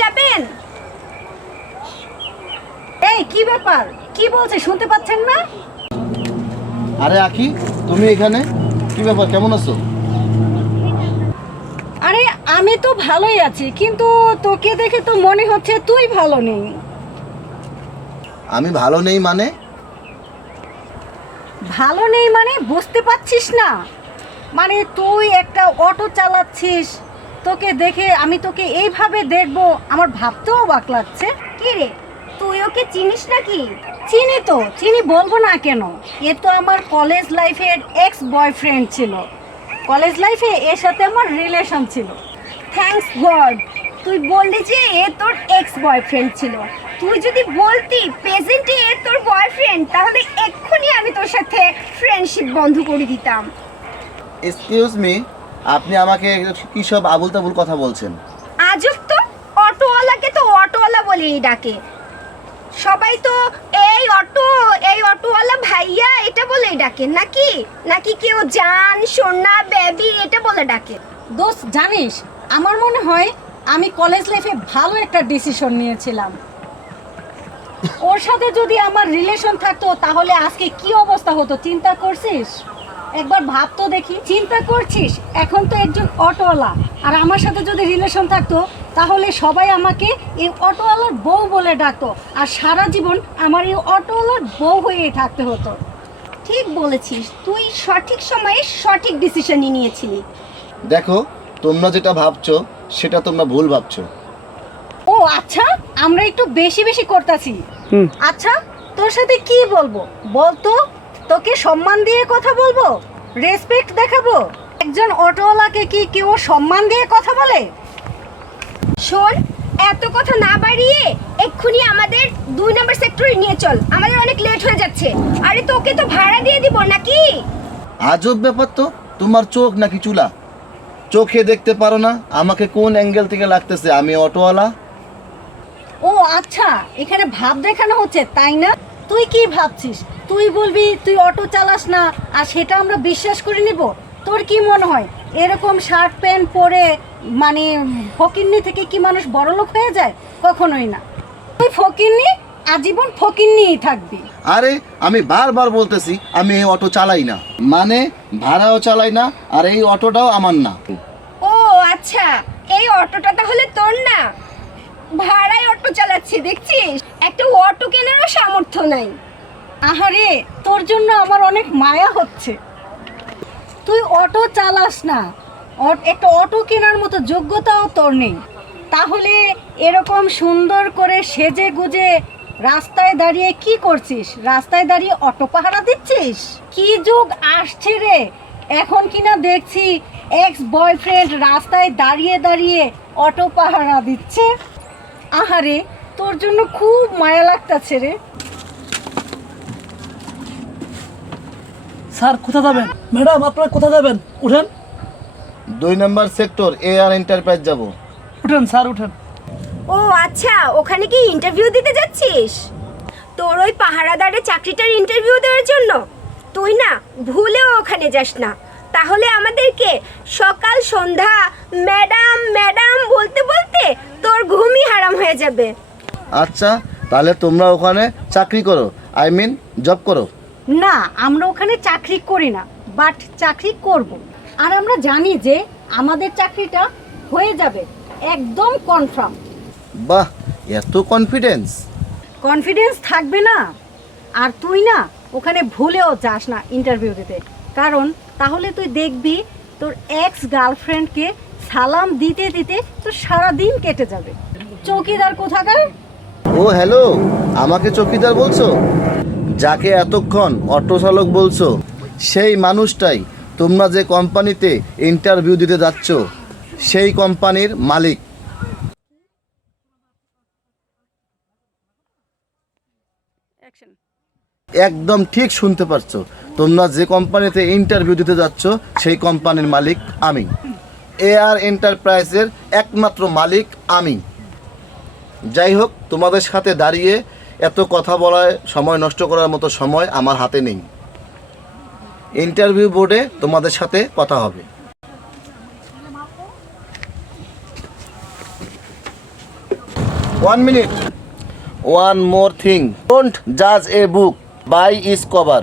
যাবেন? এই কি ব্যাপার? কি বলছে শুনতে পাচ্ছেন না? আরে আখি তুমি এখানে? কি ব্যাপার কেমন আছো? আরে আমি তো ভালোই আছি কিন্তু তোকে দেখে তো মনে হচ্ছে তুই ভালো নেই। আমি ভালো নেই মানে? ভালো নেই মানে বুঝতে পারছিস না। মানে তুই একটা অটো চালাচ্ছিস তোকে দেখে আমি তোকে এইভাবে দেখব আমার ভাবতেও অবাক লাগছে। কি রে তুই ওকে চিনিস নাকি? চিনি তো চিনি বলব না কেন। এ তো আমার কলেজ লাইফের এক্স বয়ফ্রেন্ড ছিল। কলেজ লাইফে এর সাথে আমার রিলেশন ছিল। থ্যাঙ্কস গড তুই বললি যে এ তোর এক্স বয়ফ্রেন্ড ছিল। তুই যদি বলতি প্রেজেন্টে এ তোর বয়ফ্রেন্ড তাহলে এক্ষুনি আমি তোর সাথে ফ্রেন্ডশিপ বন্ধ করে দিতাম। এক্সকিউজ মি আপনি আমাকে কি সব আবুল তাবুল কথা বলছেন? আজব তো অটোওয়ালাকে তো অটোওয়ালা বলেই ডাকে। সবাই তো এই অটো এই অটোওয়ালা ভাইয়া এটা বলেই ডাকে। নাকি? নাকি কেউ জান সোনা বেবি এটা বলে ডাকে? দোস্ত জানিস আমার মনে হয় আমি কলেজ লাইফে ভালো একটা ডিসিশন নিয়েছিলাম। ওর সাথে যদি আমার রিলেশন থাকতো তাহলে আজকে কি অবস্থা হতো চিন্তা করছিস? একবার ভাব তো দেখি। চিন্তা করছিস এখন তো একজন অটোওয়ালা। আর আমার সাথে যদি রিলেশন থাকতো তাহলে সবাই আমাকে এই অটোওয়ালার বউ বলে ডাকতো। আর সারা জীবন আমার এই অটোওয়ালার বউ হয়েই থাকতে হতো। ঠিক বলেছিস তুই সঠিক সময়ে সঠিক ডিসিশনই নিয়েছিলি। দেখো তোমরা যেটা ভাবছ সেটা তোমরা ভুল ভাবছ। ও আচ্ছা আমরা একটু বেশি বেশি করতেছি। আচ্ছা তোর সাথে কি বলব? বলতো তোকে সম্মান দিয়ে কথা বলব? রেসপেক্ট দেখাবো? একজন অটোওয়ালাকে কি কেউ সম্মান দিয়ে কথা বলে? শোন এত কথা না বাড়িয়ে এক্ষুনি আমাদের দুই নম্বর সেক্টরে নিয়ে চল। আমাদের অনেক লেট হয়ে যাচ্ছে। আরে তোকে তো ভাড়া দিয়ে দিব নাকি? আজব ব্যাপার তো। তোমার চোখ নাকি চুলা। চোখে দেখতে পারো না আমাকে কোন অ্যাঙ্গেল থেকে লাগতেছে আমি অটোওয়ালা? ও আচ্ছা এখানে ভাব দেখানো হচ্ছে তাই না? তুই কি ভাবছিস? তুই বলবি তুই অটো চালাস না আর সেটা আমরা বিশ্বাস করে নিব? তোর কি মনে হয়? এরকম শার্ট প্যান্ট পরে মানে ফকিন্নি থেকে কি মানুষ বড়লোক হয়ে যায়? কখনোই না। তুই ফকিন্নি আজীবন ফকিন্নিই থাকবি। আরে আমি বারবার বলতেছি আমি এই অটো চালাই না। মানে ভাড়াও চালাই না আর এই অটোটাও আমার না। ও আচ্ছা। এই অটোটা তাহলে তোর না? ভাড়ায় অটো চালাচ্ছি, দেখছিস? একটা অটো কেনারও সামর্থ্য নাই। আহারে, তোর জন্য আমার অনেক মায়া হচ্ছে। তুই অটো চালাস না। একটা অটো কেনার মতো যোগ্যতাও তোর নেই। তাহলে এরকম সুন্দর করে সেজে গুজে রাস্তায় দাঁড়িয়ে কি করছিস? রাস্তায় দাঁড়িয়ে অটো পাহারা দিচ্ছিস? কি যুগ আসছে রে? এখন কিনা দেখছি এক্স বয়ফ্রেন্ড রাস্তায় দাঁড়িয়ে দাঁড়িয়ে অটো পাহারা দিচ্ছে। আহারে তোর জন্য খুব মায়া লাগতাছে রে। স্যার কোথায় যাবেন? ম্যাডাম আপনারা কোথায় যাবেন? উঠেন। দুই নম্বর সেক্টর এ আর এন্টারপ্রাইজ যাব। উঠেন স্যার উঠেন। ও আচ্ছা ওখানে কি ইন্টারভিউ দিতে যাচ্ছিস? তোর ওই পাহারাদারের চাকরিটার ইন্টারভিউ দেওয়ার জন্য? তুই না ভুলেও ওখানে যাস না। তাহলে আমাদেরকে সকাল সন্ধ্যা ম্যাডাম ম্যাডাম বলতে বলতে তোর ঘুমই হারাম হয়ে যাবে। আচ্ছা তাহলে তোমরা ওখানে চাকরি করো আই মিন জব করো। না আমরা ওখানে চাকরি করি না বাট চাকরি করব। আর আমরা জানি যে আমাদের চাকরিটা হয়ে যাবে একদম কনফার্ম বাহ এত কনফিডেন্স কনফিডেন্স থাকবে না। আর তুই না ওখানে ভুলেও যাস না ইন্টারভিউ দিতে। কারণ তাহলে তুই দেখবি তোর এক্স গার্লফ্রেন্ডকে সালাম দিতে দিতে তোর সারা দিন কেটে যাবে। চৌকিদার কোথাকার? ও হ্যালো আমাকে চৌকিদার বলছো? যাকে এতক্ষণ অটো চালক বলছো সেই মানুষটাই তোমরা যে কোম্পানিতে ইন্টারভিউ দিতে যাচ্ছ সেই কোম্পানির মালিক। একদম ঠিক শুনতে পারছ। তোমরা যে কোম্পানিতে ইন্টারভিউ দিতে যাচ্ছ, সেই কোম্পানির মালিক আমি। এ আর এন্টারপ্রাইজের একমাত্র মালিক আমি। যাই হোক, তোমাদের সাথে দাঁড়িয়ে এত কথা বলায় সময় নষ্ট করার মতো সময় আমার হাতে নেই। ইন্টারভিউ বোর্ডে তোমাদের সাথে কথা হবে। One minute one more thing don't জাজ a book by is cover.